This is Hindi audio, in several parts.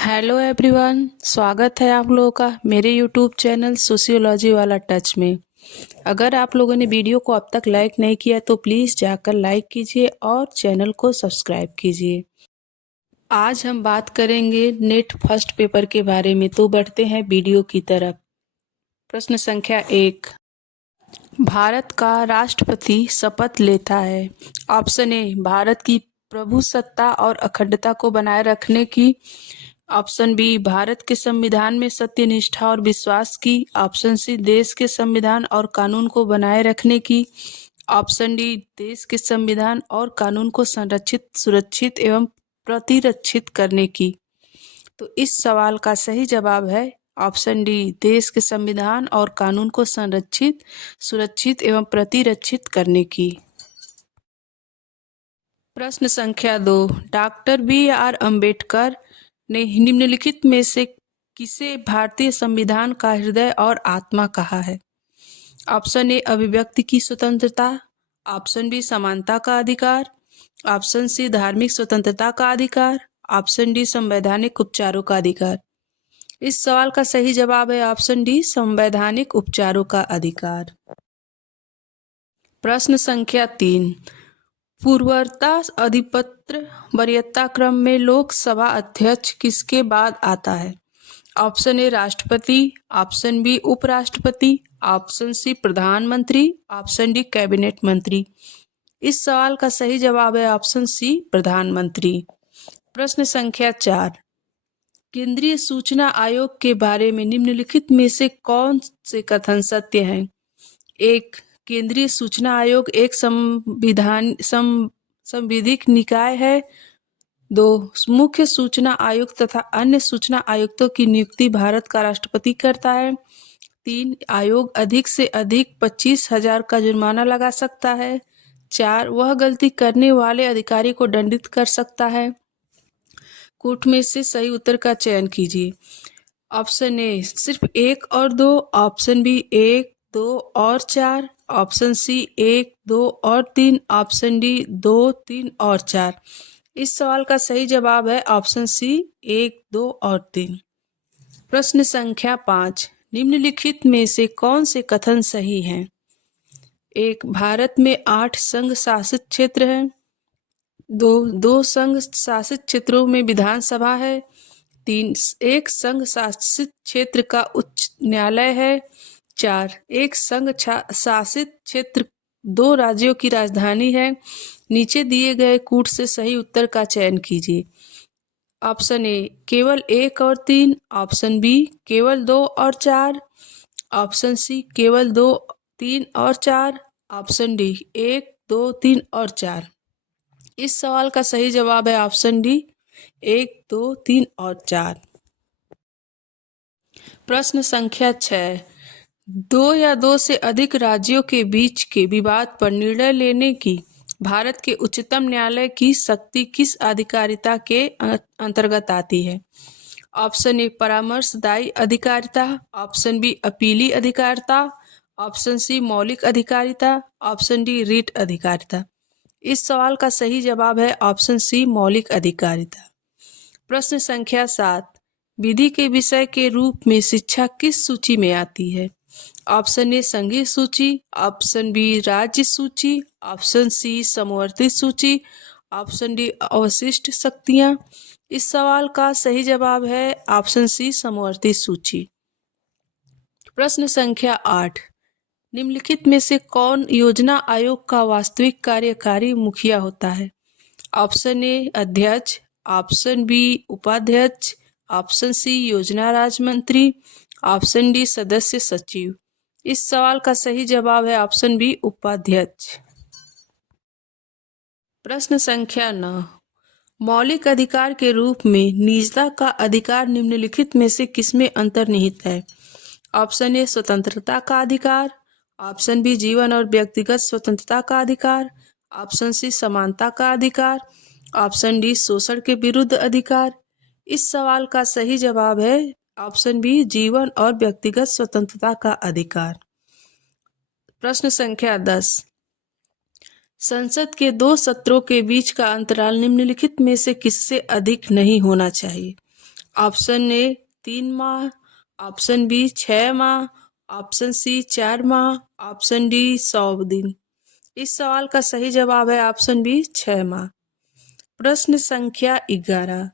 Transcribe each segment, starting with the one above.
हेलो एवरीवन, स्वागत है आप लोगों का मेरे यूट्यूब चैनल सोशियोलॉजी वाला टच में। अगर आप लोगों ने वीडियो को अब तक लाइक नहीं किया तो प्लीज़ जाकर लाइक कीजिए और चैनल को सब्सक्राइब कीजिए। आज हम बात करेंगे नेट फर्स्ट पेपर के बारे में, तो बढ़ते हैं वीडियो की तरफ। प्रश्न संख्या 1, भारत का राष्ट्रपति शपथ लेता है। ऑप्शन ए, भारत की प्रभुसत्ता और अखंडता को बनाए रखने की। ऑप्शन बी, भारत के संविधान में सत्यनिष्ठा और विश्वास की। ऑप्शन सी, देश के संविधान और कानून को बनाए रखने की। ऑप्शन डी, देश के संविधान और कानून को संरक्षित, सुरक्षित एवं प्रतिरक्षित करने की। तो इस सवाल का सही जवाब है ऑप्शन डी, देश के संविधान और कानून को संरक्षित, सुरक्षित एवं प्रतिरक्षित करने की। प्रश्न संख्या 2, डॉक्टर बी.आर. अम्बेडकर ने निम्नलिखित में से किसे भारतीय संविधान का हृदय और आत्मा कहा है? ऑप्शन ए, अभिव्यक्ति की स्वतंत्रता। ऑप्शन बी, समानता का अधिकार। ऑप्शन सी, धार्मिक स्वतंत्रता का अधिकार। ऑप्शन डी, संवैधानिक उपचारों का अधिकार। इस सवाल का सही जवाब है ऑप्शन डी, संवैधानिक उपचारों का अधिकार। प्रश्न संख्या 3, पूर्वता अधिपत्र वरीयता क्रम में लोकसभा अध्यक्ष किसके बाद आता है? ऑप्शन ए, राष्ट्रपति। ऑप्शन बी, उपराष्ट्रपति। ऑप्शन सी, प्रधानमंत्री। ऑप्शन डी, कैबिनेट मंत्री। इस सवाल का सही जवाब है ऑप्शन सी, प्रधानमंत्री। प्रश्न संख्या 4, केंद्रीय सूचना आयोग के बारे में निम्नलिखित में से कौन से कथन सत्य हैं? 1, केंद्रीय सूचना आयोग एक संवैधानिक निकाय है। 2, मुख्य सूचना आयुक्त तथा अन्य सूचना आयुक्तों की नियुक्ति भारत का राष्ट्रपति करता है। 3, आयोग अधिक से अधिक 25,000 का जुर्माना लगा सकता है। 4, वह गलती करने वाले अधिकारी को दंडित कर सकता है। कोट में से सही उत्तर का चयन कीजिए। ऑप्शन ए, सिर्फ 1 और 2। ऑप्शन बी, 1, 2 और 4। ऑप्शन सी, 1, 2 और 3। ऑप्शन डी, 2, 3 और 4। इस सवाल का सही जवाब है ऑप्शन सी, 1, 2 और 3। प्रश्न संख्या 5, निम्नलिखित में से कौन से कथन सही हैं? 1, भारत में 8 संघ शासित क्षेत्र हैं। 2 संघ शासित क्षेत्रों में विधानसभा है। 3, एक संघ शासित क्षेत्र का उच्च न्यायालय है। 4, एक संघ शासित क्षेत्र 2 राज्यों की राजधानी है। नीचे दिए गए कूट से सही उत्तर का चयन कीजिए। ऑप्शन ए, केवल 1 और 3। ऑप्शन बी, केवल 2 और 4। ऑप्शन सी, केवल 2, 3 और 4। ऑप्शन डी, 1, 2, 3 और 4। इस सवाल का सही जवाब है ऑप्शन डी, 1, 2, 3 और 4। प्रश्न संख्या 6, 2 या 2 से अधिक राज्यों के बीच के विवाद पर निर्णय लेने की भारत के उच्चतम न्यायालय की शक्ति किस अधिकारिता के अंतर्गत आती है? ऑप्शन ए, परामर्शदायी अधिकारिता। ऑप्शन बी, अपीली अधिकारिता। ऑप्शन सी, मौलिक अधिकारिता। ऑप्शन डी, रीट अधिकारिता। इस सवाल का सही जवाब है ऑप्शन सी, मौलिक अधिकारिता। प्रश्न संख्या 7, विधि के विषय के रूप में शिक्षा किस सूची में आती है? ऑप्शन ए, संघीय सूची। ऑप्शन बी, राज्य सूची। ऑप्शन सी, समवर्ती सूची। ऑप्शन डी, अवशिष्ट शक्तियाँ। इस सवाल का सही जवाब है ऑप्शन सी, समवर्ती सूची। प्रश्न संख्या 8, निम्नलिखित में से कौन योजना आयोग का वास्तविक कार्यकारी मुखिया होता है? ऑप्शन ए, अध्यक्ष। ऑप्शन बी, उपाध्यक्ष। ऑप्शन सी, योजना राज्य मंत्री। ऑप्शन डी, सदस्य सचिव। इस सवाल का सही जवाब है ऑप्शन बी, उपाध्यक्ष। प्रश्न संख्या 9, मौलिक अधिकार के रूप में निजता का अधिकार निम्नलिखित में से किसमें अंतर्निहित है? ऑप्शन ए, स्वतंत्रता का अधिकार। ऑप्शन बी, जीवन और व्यक्तिगत स्वतंत्रता का अधिकार। ऑप्शन सी, समानता का अधिकार। ऑप्शन डी, शोषण के विरुद्ध अधिकार। इस सवाल का सही जवाब है ऑप्शन बी, जीवन और व्यक्तिगत स्वतंत्रता का अधिकार। प्रश्न संख्या 10, संसद के 2 सत्रों के बीच का अंतराल निम्नलिखित में से किससे अधिक नहीं होना चाहिए? ऑप्शन ए 3 माह, ऑप्शन बी 6 माह, ऑप्शन सी 4 माह, ऑप्शन डी 100 दिन। इस सवाल का सही जवाब है ऑप्शन बी 6 माह। प्रश्न संख्या 11।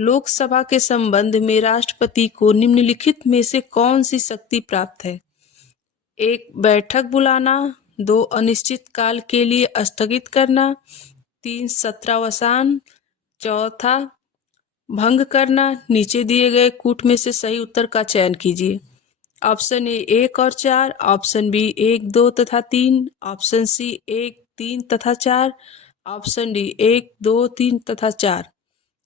लोकसभा के संबंध में राष्ट्रपति को निम्नलिखित में से कौन सी शक्ति प्राप्त है? 1 बैठक बुलाना, 2 अनिश्चित काल के लिए स्थगित करना, 3 सत्रावसान, चौथा भंग करना। नीचे दिए गए कूट में से सही उत्तर का चयन कीजिए। ऑप्शन ए 1 और 4, ऑप्शन बी 1, 2 तथा 3, ऑप्शन सी 1, 3 तथा 4, ऑप्शन डी 1, 2, 3 तथा 4।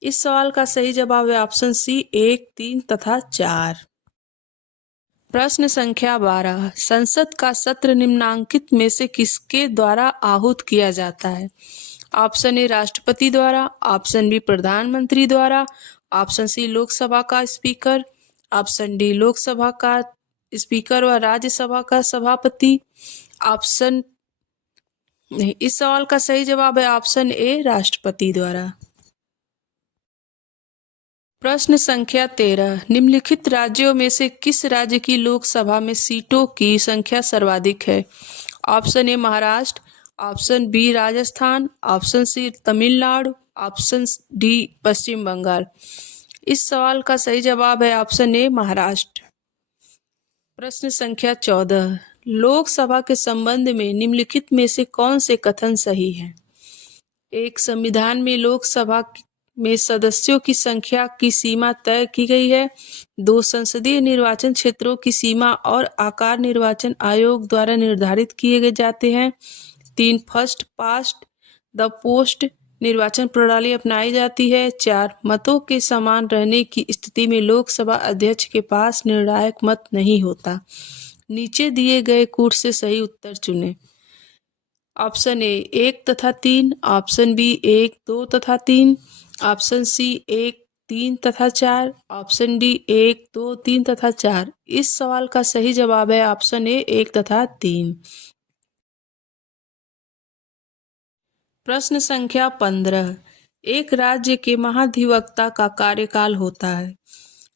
इस सवाल का सही जवाब है ऑप्शन सी 1, 3 तथा 4। प्रश्न संख्या 12। संसद का सत्र निम्नांकित में से किसके द्वारा आहूत किया जाता है? ऑप्शन ए राष्ट्रपति द्वारा, ऑप्शन बी प्रधानमंत्री द्वारा, ऑप्शन सी लोकसभा का स्पीकर, ऑप्शन डी लोकसभा का स्पीकर व राज्यसभा का सभापति, ऑप्शन नहीं। इस सवाल का सही जवाब है ऑप्शन ए राष्ट्रपति द्वारा। प्रश्न संख्या 13। निम्नलिखित राज्यों में से किस राज्य की लोकसभा में सीटों की संख्या सर्वाधिक है? Option A Maharashtra, option B Rajasthan, option C Tamil Nadu, option D Paschim Bangal. इस सवाल का सही जवाब है ऑप्शन ए महाराष्ट्र। प्रश्न संख्या 14। लोकसभा के संबंध में निम्नलिखित में से कौन से कथन सही हैं? 1 संविधान में लोकसभा में सदस्यों की संख्या की सीमा तय की गई है। 2 संसदीय निर्वाचन क्षेत्रों की सीमा और आकार निर्वाचन आयोग द्वारा निर्धारित किए जाते हैं। 3 फर्स्ट पास्ट द पोस्ट निर्वाचन प्रणाली अपनाई जाती है। 4 मतों के समान रहने की स्थिति में लोकसभा अध्यक्ष के पास निर्णायक मत नहीं होता। नीचे दिए गए कूट से सही उत्तर चुनें। ऑप्शन ए 1 तथा 3, ऑप्शन बी 1, 2 तथा 3, ऑप्शन सी 1, 3 तथा 4, ऑप्शन डी 1, 2, 3 तथा 4। इस सवाल का सही जवाब है ऑप्शन ए 1 तथा 3। प्रश्न संख्या 15। एक राज्य के महाधिवक्ता का कार्यकाल होता है।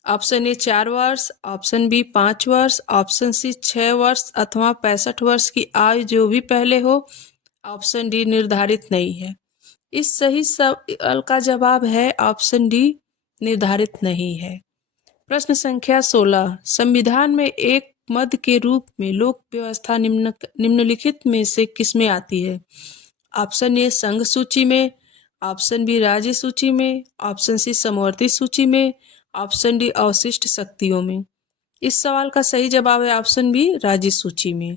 ऑप्शन ए 4 वर्ष, ऑप्शन बी 5 वर्ष, ऑप्शन सी 6 वर्ष अथवा 65 वर्ष की आयु जो भी पहले हो, ऑप्शन डी निर्धारित नहीं है। इस सही सवाल का जवाब है ऑप्शन डी निर्धारित नहीं है। प्रश्न संख्या 16। संविधान में एक मद के रूप में लोक व्यवस्था निम्नलिखित में से किसमें आती है? ऑप्शन ए संघ सूची में, ऑप्शन बी राज्य सूची में, ऑप्शन सी समवर्ती सूची में, ऑप्शन डी अवशिष्ट शक्तियों में। इस सवाल का सही जवाब है ऑप्शन बी राज्य सूची में।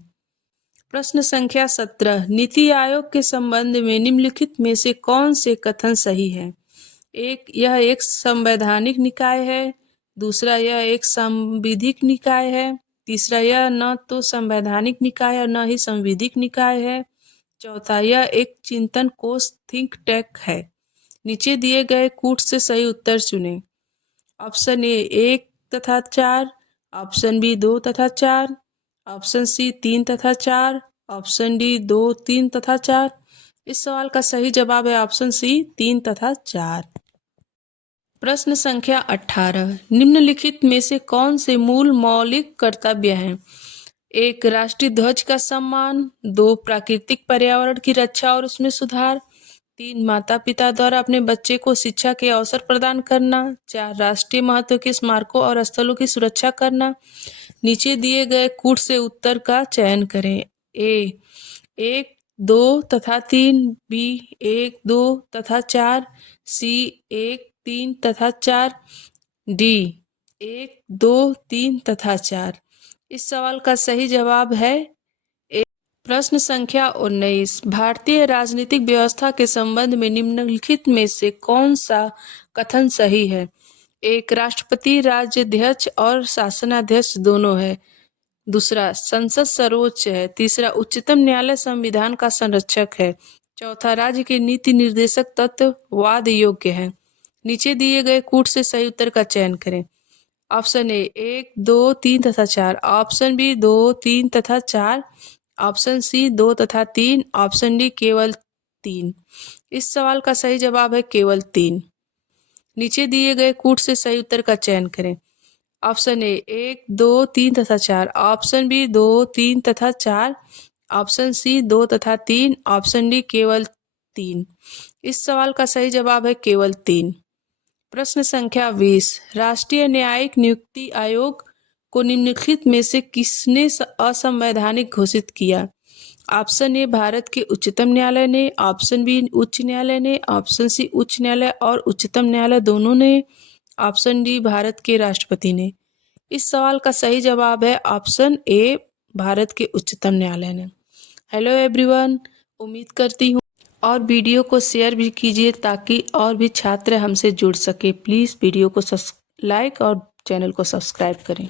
प्रश्न संख्या 17। नीति आयोग के संबंध में निम्नलिखित में से कौन से कथन सही है? 1 यह एक संवैधानिक निकाय है, दूसरा यह एक संविधिक निकाय है, तीसरा यह न तो संवैधानिक निकाय और न ही संविधिक निकाय है, चौथा यह एक चिंतन कोष थिंक टैंक है। नीचे दिए गए कूट से सही उत्तर चुनें। ऑप्शन ए 1 तथा 4, ऑप्शन बी 2 तथा 4, ऑप्शन सी 3 तथा 4, ऑप्शन डी 2, 3 तथा 4। इस सवाल का सही जवाब है ऑप्शन सी 3 तथा 4। प्रश्न संख्या 18। निम्नलिखित में से कौन से मूल मौलिक कर्तव्य हैं? 1 राष्ट्रीय ध्वज का सम्मान, 2 प्राकृतिक पर्यावरण की रक्षा और उसमें सुधार, 3 माता पिता द्वारा अपने बच्चे को शिक्षा के अवसर प्रदान करना, 4 राष्ट्रीय महत्व के स्मारकों और स्थलों की सुरक्षा करना। नीचे दिए गए कूट से उत्तर का चयन करें। ए 1, 2 तथा 3, बी 1, 2 तथा 4, सी 1, 3 तथा 4, डी 1, 2, 3 तथा 4। इस सवाल का सही जवाब है प्रश्न संख्या 19। भारतीय राजनीतिक व्यवस्था के संबंध में निम्नलिखित में से कौन सा कथन सही है? 1 राष्ट्रपति राज्याध्यक्ष और शासनाध्यक्ष दोनों है, दूसरा संसद सर्वोच्च है, तीसरा उच्चतम न्यायालय संविधान का संरक्षक है, चौथा राज्य के नीति निर्देशक तत्व वाद योग्य है। नीचे दिए गए कूट से सही उत्तर का चयन करें। ऑप्शन ए 1, 2, 3 तथा 4, ऑप्शन बी 2, 3 तथा 4, ऑप्शन सी 2 तथा 3, ऑप्शन डी केवल 3। इस सवाल का सही जवाब है केवल 3। नीचे दिए गए कूट से सही उत्तर का चयन करें। ऑप्शन ए 1, 2, 3 तथा 4, ऑप्शन बी 2, 3 तथा 4, ऑप्शन सी 2 तथा 3, ऑप्शन डी केवल 3। इस सवाल का सही जवाब है केवल 3। प्रश्न संख्या 20, राष्ट्रीय न्यायिक नियुक्ति आयोग को निम्नलिखित में से किसने असंवैधानिक घोषित किया? ऑप्शन ए भारत के उच्चतम न्यायालय ने, ऑप्शन बी उच्च न्यायालय ने, ऑप्शन सी उच्च न्यायालय और उच्चतम न्यायालय दोनों ने, ऑप्शन डी भारत के राष्ट्रपति ने। इस सवाल का सही जवाब है ऑप्शन ए भारत के उच्चतम न्यायालय ने। हेलो एवरीवन, उम्मीद करती हूँ और वीडियो को शेयर भी कीजिए ताकि और भी छात्र हमसे जुड़ सके। प्लीज़ वीडियो को लाइक और चैनल को सब्सक्राइब करें।